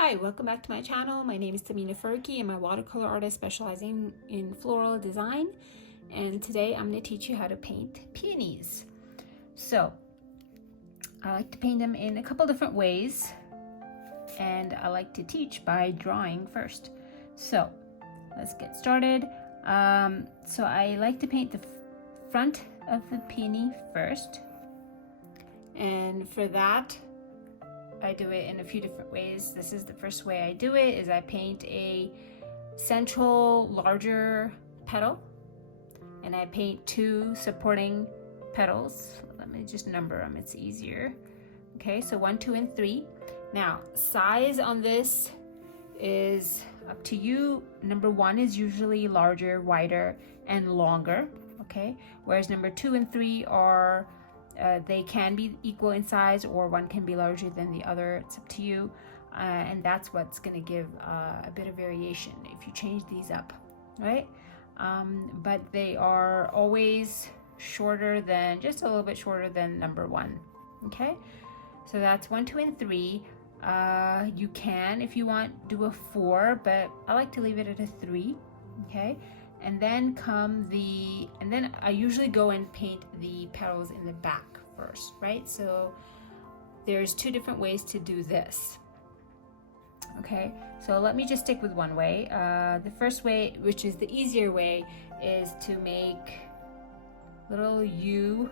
Hi, welcome back to my channel. My name is Tamina Furki. I'm a watercolor artist specializing in floral design. And today I'm going to teach you how to paint peonies. So, I like to paint them in a couple different ways. And I like to teach by drawing first. So, let's get started. So I like to paint the front of the peony first. And for that, I do it in a few different ways. This is the first way I do it, is I paint a central larger petal and I paint two supporting petals. Let me just number them, it's easier. Okay, so 1, 2, and 3. Now, size on this is up to you. Number 1 is usually larger, wider, and longer, okay? Whereas number 2 and 3 are they can be equal in size, or one can be larger than the other. It's up to you, and that's what's going to give a bit of variation if you change these up, right? But they are always shorter than, just a little bit shorter than number 1. Okay, so that's 1, 2, and 3. You can, if you want, do a 4, but I like to leave it at a 3. Okay, and then and then I usually go and paint the petals in the back first, right? So there's 2 different ways to do this. Okay, so let me just stick with one way. The first way, which is the easier way, is to make little U,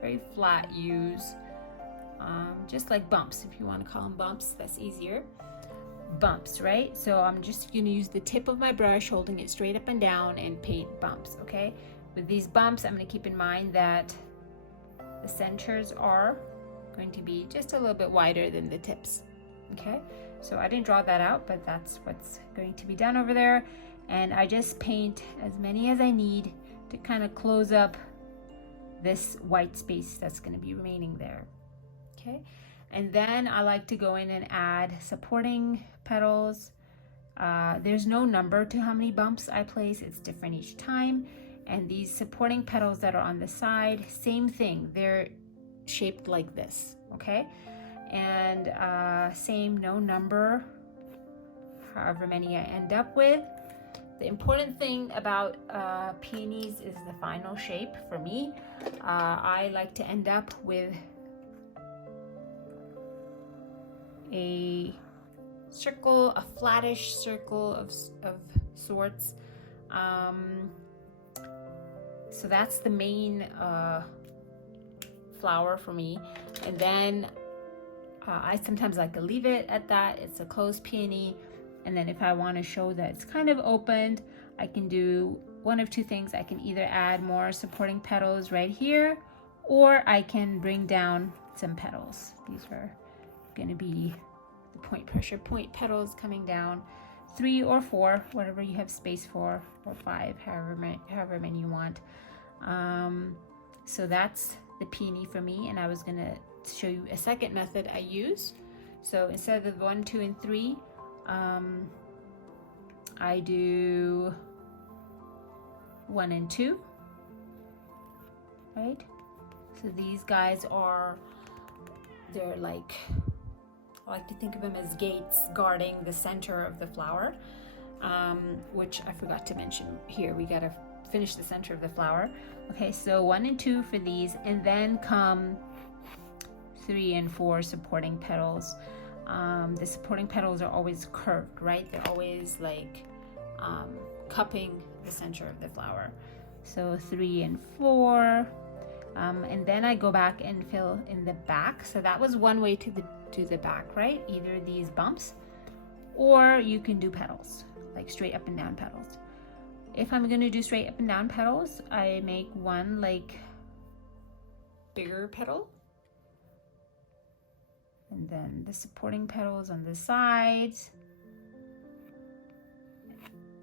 very flat U's, just like bumps. If you want to call them bumps, that's easier. Bumps, right? So I'm just going to use the tip of my brush, holding it straight up and down, and paint bumps. Okay, with these bumps, I'm going to keep in mind that the centers are going to be just a little bit wider than the tips. Okay, so I didn't draw that out, but that's what's going to be done over there. And I just paint as many as I need to kind of close up this white space that's going to be remaining there. Okay, and then I like to go in and add supporting petals. There's no number to how many bumps I place. It's different each time. And these supporting petals that are on the side, same thing. They're shaped like this, okay? And same, no number, however many I end up with. The important thing about peonies is the final shape for me. I like to end up with a circle, a flattish circle of sorts. So that's the main flower for me. And then I sometimes like to leave it at that. It's a closed peony. And then if I want to show that it's kind of opened, I can do one of 2 things. I can either add more supporting petals right here, or I can bring down some petals. These are going to be the point pressure point petals coming down, 3 or 4, whatever you have space for, or 5, however many you want. So that's the peony for me, and I was going to show you a second method I use. So instead of 1, 2, and 3, I do 1 and 2, right? So these guys they're like, I like to think of them as gates guarding the center of the flower, which I forgot to mention here. We gotta finish the center of the flower. Okay, so 1 and 2 for these, and then come 3 and 4 supporting petals. The supporting petals are always curved, right? They're always like cupping the center of the flower. So 3 and 4. And then I go back and fill in the back. So that was one way to do the back, right? Either these bumps, or you can do petals, like straight up and down petals. If I'm going to do straight up and down petals, I make one like bigger petal, and then the supporting petals on the sides,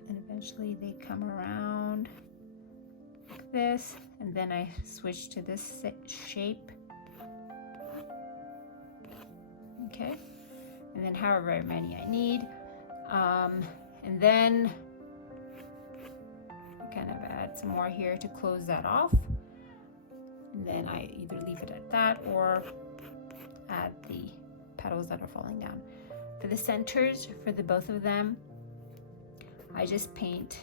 and eventually they come around like this, and then I switch to this shape. Okay, and then however many I need, and then kind of add some more here to close that off, and then I either leave it at that or add the petals that are falling down. For the centers, for the both of them, I just paint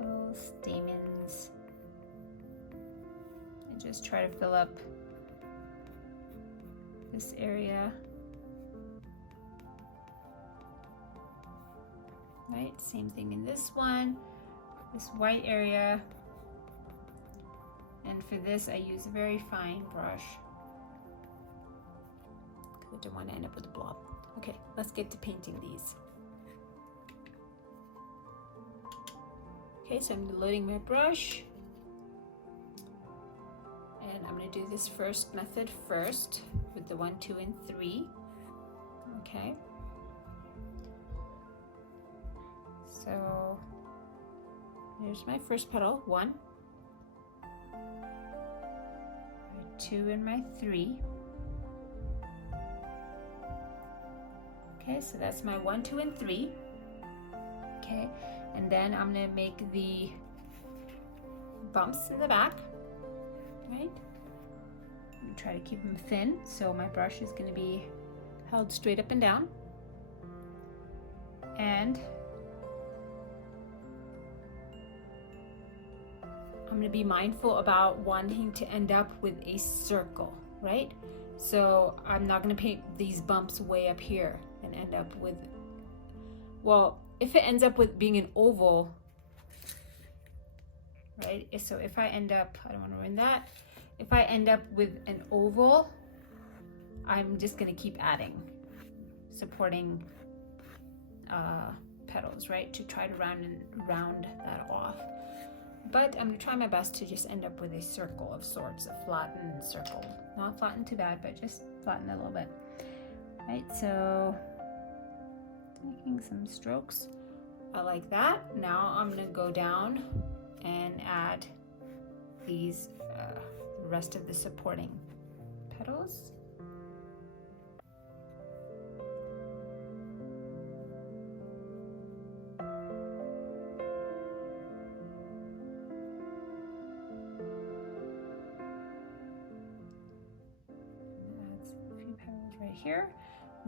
little stamens and just try to fill up this area. Right, same thing in this one, this white area. And for this, I use a very fine brush because I don't want to end up with a blob. Okay, let's get to painting these. Okay, so I'm loading my brush. And I'm going to do this first method first with the 1, 2, and 3. Okay. So here's my first petal, 1, my 2, and my 3. Okay, so that's my 1, 2, and 3. Okay, and then I'm gonna make the bumps in the back, right? I'm gonna try to keep them thin, so my brush is gonna be held straight up and down. And I'm going to be mindful about wanting to end up with a circle, right? So I'm not going to paint these bumps way up here and end up with, well, if it ends up with being an oval, right? So if I end up, I don't want to ruin that. If I end up with an oval, I'm just going to keep adding supporting petals, right? To try to round that off. But I'm gonna try my best to just end up with a circle of sorts, a flattened circle. Not flattened too bad, but just flatten a little bit. Right, so taking some strokes like that. Now I'm gonna go down and add these, the rest of the supporting petals. Here.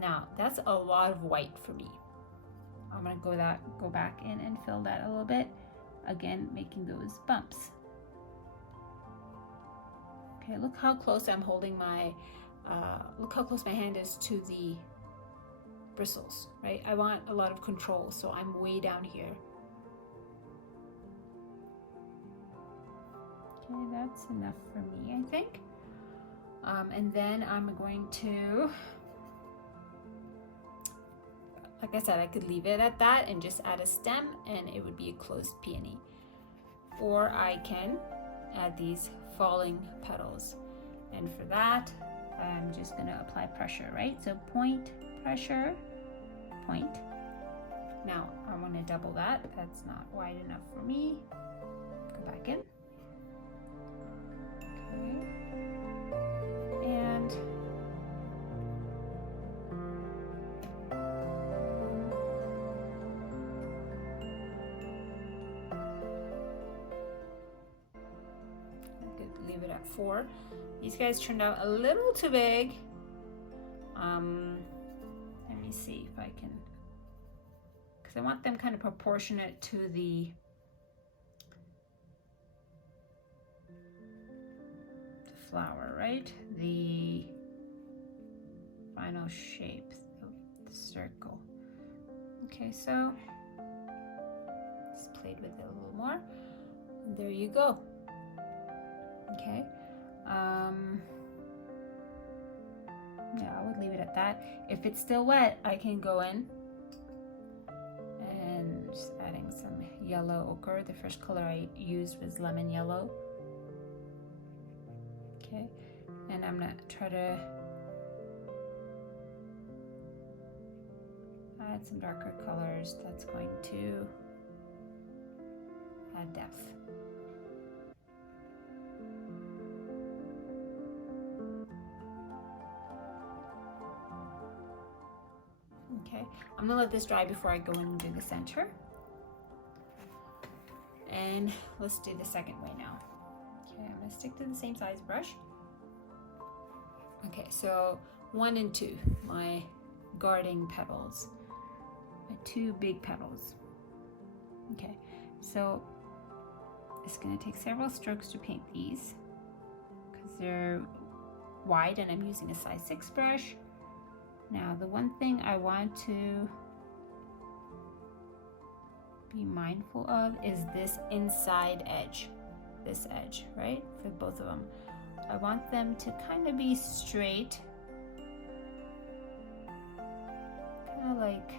Now that's a lot of white for me. I'm gonna go back in and fill that a little bit. Again, making those bumps. Okay, look how close I'm holding my, look how close my hand is to the bristles, right? I want a lot of control, so I'm way down here. Okay, that's enough for me, I think. And then I'm going to, like I said, I could leave it at that and just add a stem and it would be a closed peony. Or I can add these falling petals. And for that, I'm just gonna apply pressure, right? So point, pressure, point. Now I wanna double that. That's not wide enough for me. Go back in. Okay. And leave it at 4. These guys turned out a little too big. Let me see if I can, because I want them kind of proportionate to the flower, right? The final shape of the circle. Okay, so just played with it a little more. And there you go. Okay. Yeah, I would leave it at that. If it's still wet, I can go in and just adding some yellow ochre. The first color I used was lemon yellow. Okay, and I'm gonna try to add some darker colors. That's going to add depth. Okay, I'm gonna let this dry before I go in and do the center. And let's do the second way now. Okay, I'm gonna stick to the same size brush. Okay, so 1 and 2, my guarding petals, my 2 big petals. Okay, so it's gonna take several strokes to paint these because they're wide and I'm using a size 6 brush. Now the one thing I want to be mindful of is this inside edge, this edge, right? For both of them. I want them to kind of be straight, kind of like,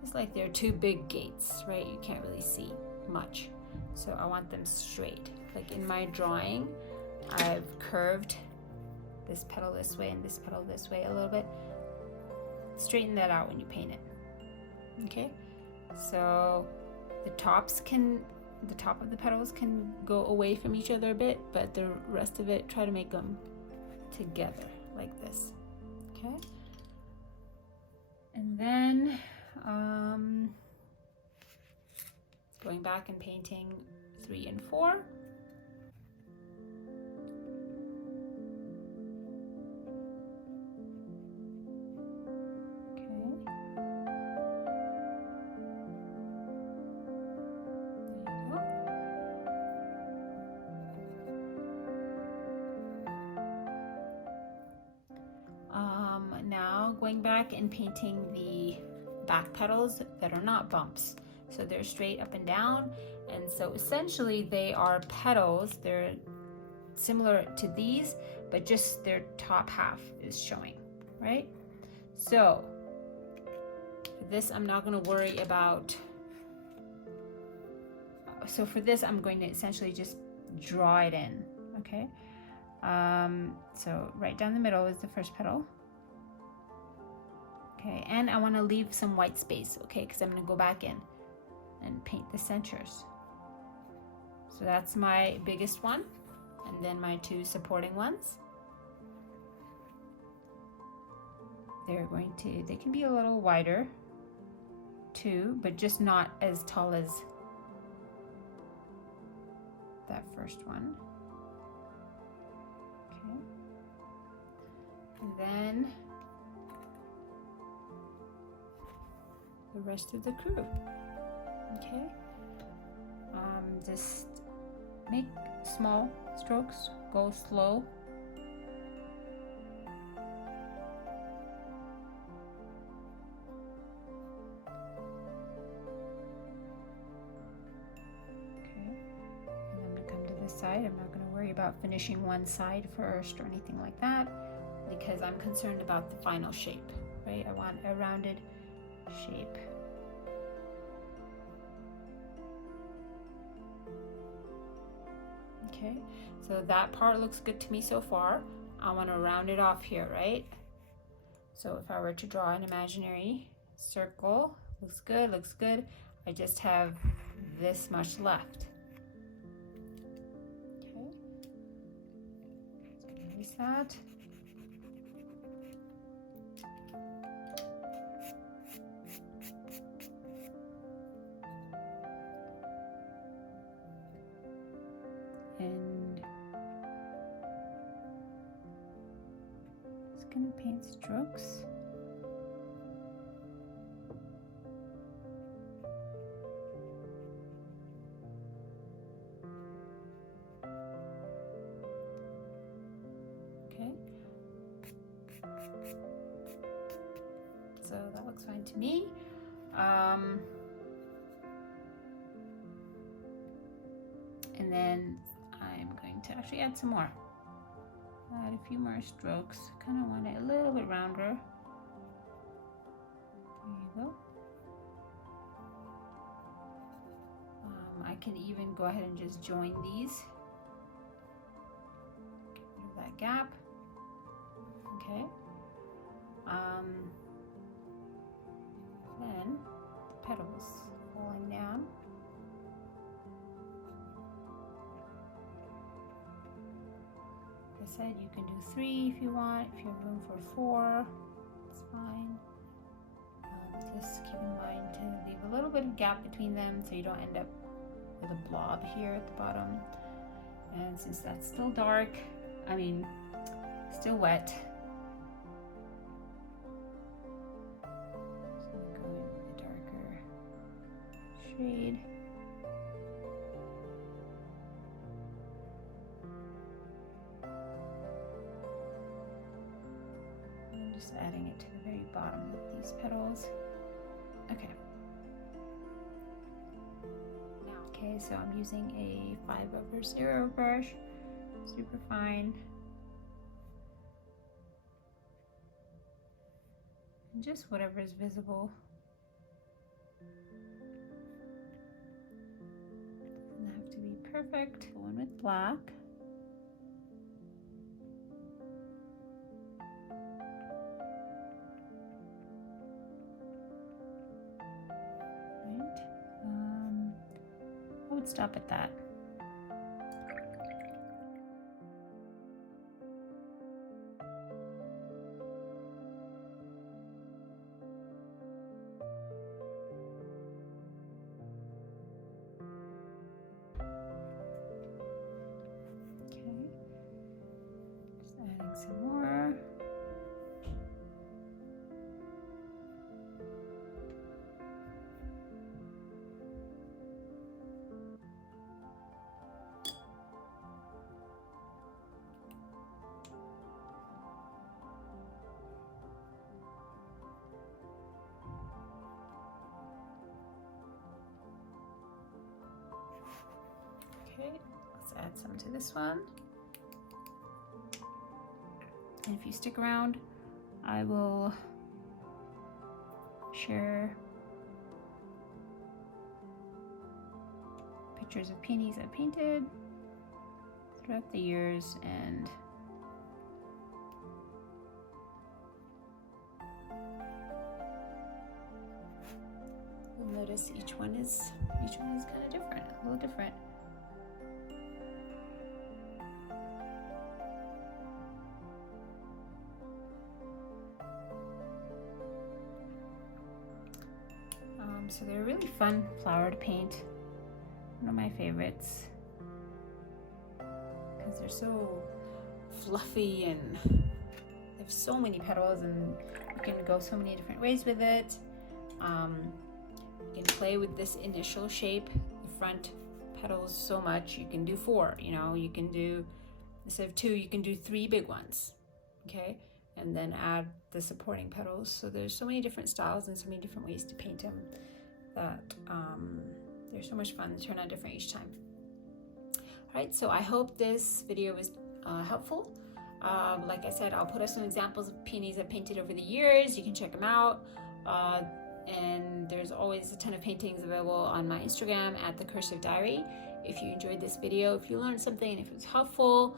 just like they're 2 big gates, right? You can't really see much. So I want them straight. Like in my drawing, I've curved this petal this way and this petal this way a little bit. Straighten that out when you paint it. Okay? So the top of the petals can go away from each other a bit, but the rest of it, try to make them together like this. Okay? And then going back and painting 3 and 4. Now going back and painting the back petals that are not bumps. So they're straight up and down. And so essentially they are petals. They're similar to these, but just their top half is showing, right? So for this, I'm not going to worry about. So for this, I'm going to essentially just draw it in, okay? So right down the middle is the first petal. Okay, and I want to leave some white space, okay, because I'm going to go back in and paint the centers. So that's my biggest one, and then my 2 supporting ones. They can be a little wider too, but just not as tall as that first one. Okay, and then the rest of the crew. Okay, just make small strokes, go slow. Okay, and I'm going to come to this side. I'm not going to worry about finishing one side first or anything like that because I'm concerned about the final shape, right? I want a rounded shape. Okay, so that part looks good to me so far. I want to round it off here, right? So if I were to draw an imaginary circle, looks good, looks good. I just have this much left. Okay, so erase that. And just gonna paint strokes. Okay. So that looks fine to me. And then I'm going to actually add some more. Add a few more strokes. Kind of want it a little bit rounder. There you go. I can even go ahead and just join these. Get rid of that gap. Okay. Then the petals falling down. Like I said, you can do 3 if you want. If you have room for 4, it's fine. Just keep in mind to leave a little bit of gap between them so you don't end up with a blob here at the bottom. And since that's still dark, I mean, still wet, so I'm going to go in with a darker shade. I'm just adding it to the very bottom of these petals. Okay. Okay, so I'm using a 5/0 brush, super fine. And just whatever is visible. Doesn't have to be perfect. Going with black. Right. I would stop at that. Okay, just adding some more. Okay, let's add some to this one. And if you stick around, I will share pictures of peonies I painted throughout the years, and you'll notice each one is kind of different, a little different. So they're a really fun flower to paint. One of my favorites because they're so fluffy and they have so many petals, and you can go so many different ways with it. You can play with this initial shape, the front petals, so much. You can do 4, you know, you can do, instead of 2, you can do 3 big ones, okay? And then add the supporting petals. So there's so many different styles and so many different ways to paint them that they're so much fun. They turn out different each time. All right, so I hope this video was helpful. Like I said, I'll put up some examples of peonies I've painted over the years. You can check them out. And there's always a ton of paintings available on my Instagram at The Cursive Diary. If you enjoyed this video, if you learned something, if it was helpful,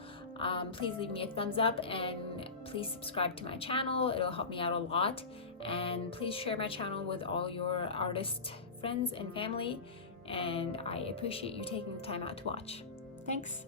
please leave me a thumbs up and please subscribe to my channel. It'll help me out a lot. And please share my channel with all your artist friends and family. And I appreciate you taking the time out to watch. Thanks.